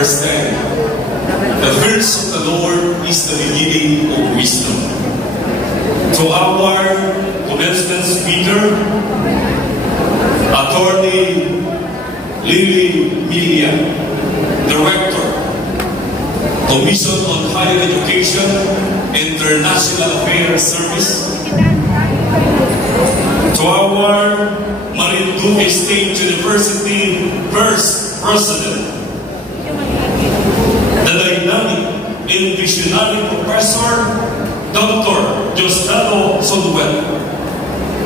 verse 10. The fears of the Lord is the beginning of wisdom. To our commencement speaker, Attorney Lily Milia, Director, Commission on Higher Education, International Affairs Service. To our Marinduque State University First President, the dynamic and visionary Professor Dr. Diosdado Soduel.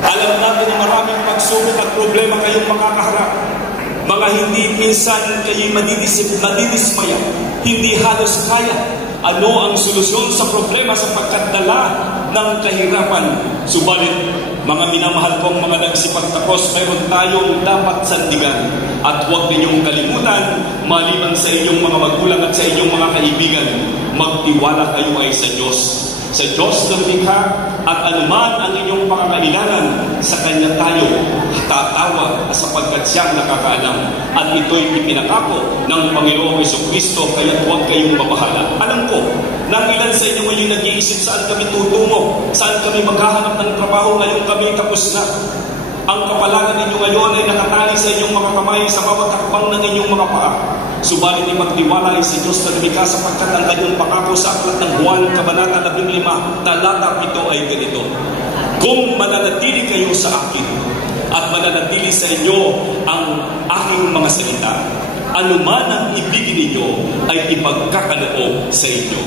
Alam natin na maraming pagsubok at problema kayong makakaharap. Mga hindi minsan kayo'y madidismaya, hindi halos kaya. Ano ang solusyon sa problema sapagkat dala ng kahirapan? Subalit, mga minamahal kong mga nagsipagtapos, mayroon tayong dapat sandigan. At huwag ninyong kalimutan, maliban sa inyong mga magulang at sa inyong mga kaibigan, magtiwala kayo ay sa Diyos. Sa Diyos na lumikha, at anuman ang inyong pangangailangan, sa Kanya tayo tatawag sapagkat siyang nakakaalam. At ito'y ipinakako ng Panginoong Jesucristo, kaya huwag kayong mabahala. Alam ko, nang ilan sa inyo ngayon nag-iisip saan kami tutungo, saan kami maghahanap ng trabaho, ngayon kami tapos na. Ang kapalangan ninyo ngayon ay nakatali sa inyong mga kamay sa bawat hakbang ng inyong mga paa. Subalit ay magtiwala ay si Diyos na lumikha sapagkat ang kanyang pangako sa aklat ng Juan, Kabanata 15, talata 7 ay ganito. Kung mananatili kayo sa akin at mananatili sa inyo ang aking mga salita, anuman ang ibigin ninyo ay ipagkakaloob sa inyo.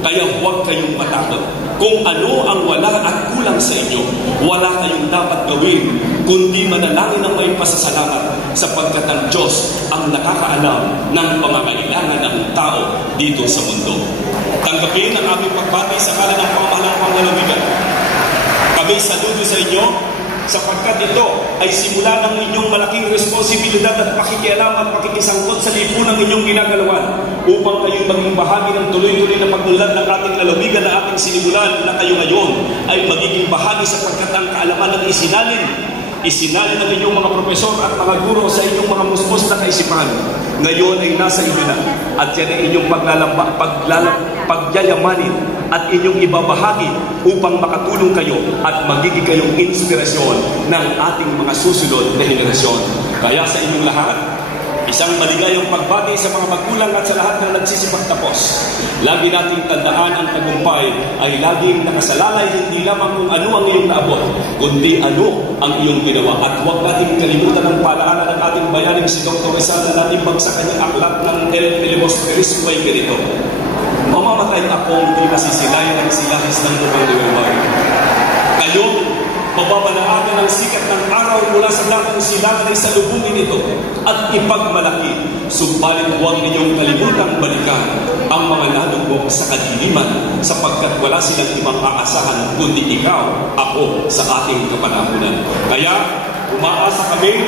Kaya huwag kayong matakot. Kung ano ang wala at kulang sa inyo, wala kayong dapat gawin, kundi manalangin ng may pasasalamat, sapagkat ang Diyos ang nakakaalam ng pangangailangan ng tao dito sa mundo. Tanggapin ang aming pagbati sa ngalan ng pamamahalang panglalawigan. Kami saludo sa inyo, sapagkat ito ay simula ng inyong malaking responsibilidad at pakikialam at pakikisangkot sa lipunang inyong ginagalawan upang kayo'y maging bahagi ng tuloy-tuloy na pagdulad ng ating lalawigan na ating sinimulan na kayo ngayon ay magiging bahagi sapagkat ang kaalaman ng isinalin ng inyong mga profesor at mga guro sa inyong mga muspos na kaisipan. Ngayon ay nasa inyo na at yan ay inyong pagyayamanin at inyong ibabahagi upang makatulong kayo at magiging kayong inspirasyon ng ating mga susunod na henerasyon. Kaya sa inyong lahat, isang maligayang pagbati sa mga magulang at sa lahat ng nagsisipagtapos. Lagi nating tandaan ang tagumpay ay laging nakasalalay hindi lamang kung ano ang iyong naabot, kundi ano ang iyong ginawa. At huwag nating kalimutan ang palaala ng ating bayaning si Dr. Rizal na natimbag sa kanyang aklat ng El Filibusterismo ay ganito. Mamamatay akong di masisilayan ang silahis ng lubang liwaway. Kayong mababanaan ng sikat ng araw mula sa lakang silangan ay salubungin ito at ipagmalaki. Subalit huwag ninyong kalimutang balikan ang mga nanugok sa kadiliman sapagkat wala silang ibang aasahan kundi ikaw, ako sa ating kapanahunan. Kaya umaasa kami,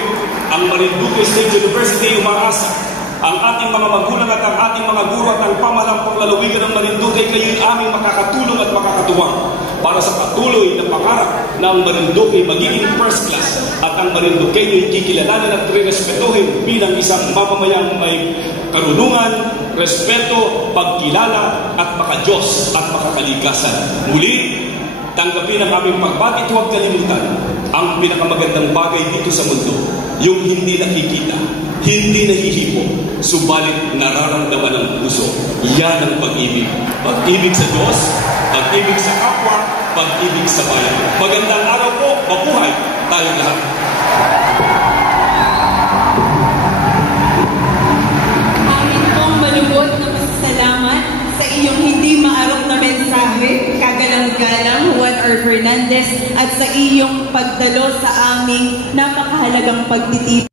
ang Marinduque State University umaasa, ang ating mga magulang at ang ating mga guro at ang pamahalang panglalawigan ng Marinduque kayo'y aming makakatulong at makakatuwang para sa patuloy na pangarap na ang Marinduque magiging first class at ang Marinduque ay kikilalanin at respetuhin bilang isang mamamayang may karunungan, respeto, pagkilala at makadiyos at makakalikasan. Muli, tanggapin ang aming pagbati at huwag kalimutan ang pinakamagandang bagay dito sa mundo, yung hindi nakikita, hindi nahihipo, subalit nararamdaman ng puso. Yan ang pag-ibig. Pag-ibig sa Diyos, pag-ibig sa kapwa, pag-ibig sa bayan. Magandang araw po, mabuhay tayo lahat. Amin pong malubot na pasasalamat sa iyong hindi maarap na mensahe, kagalang-galang Juan R. Fernandez, at sa iyong pagdalo sa aming napakahalagang pagtitipon.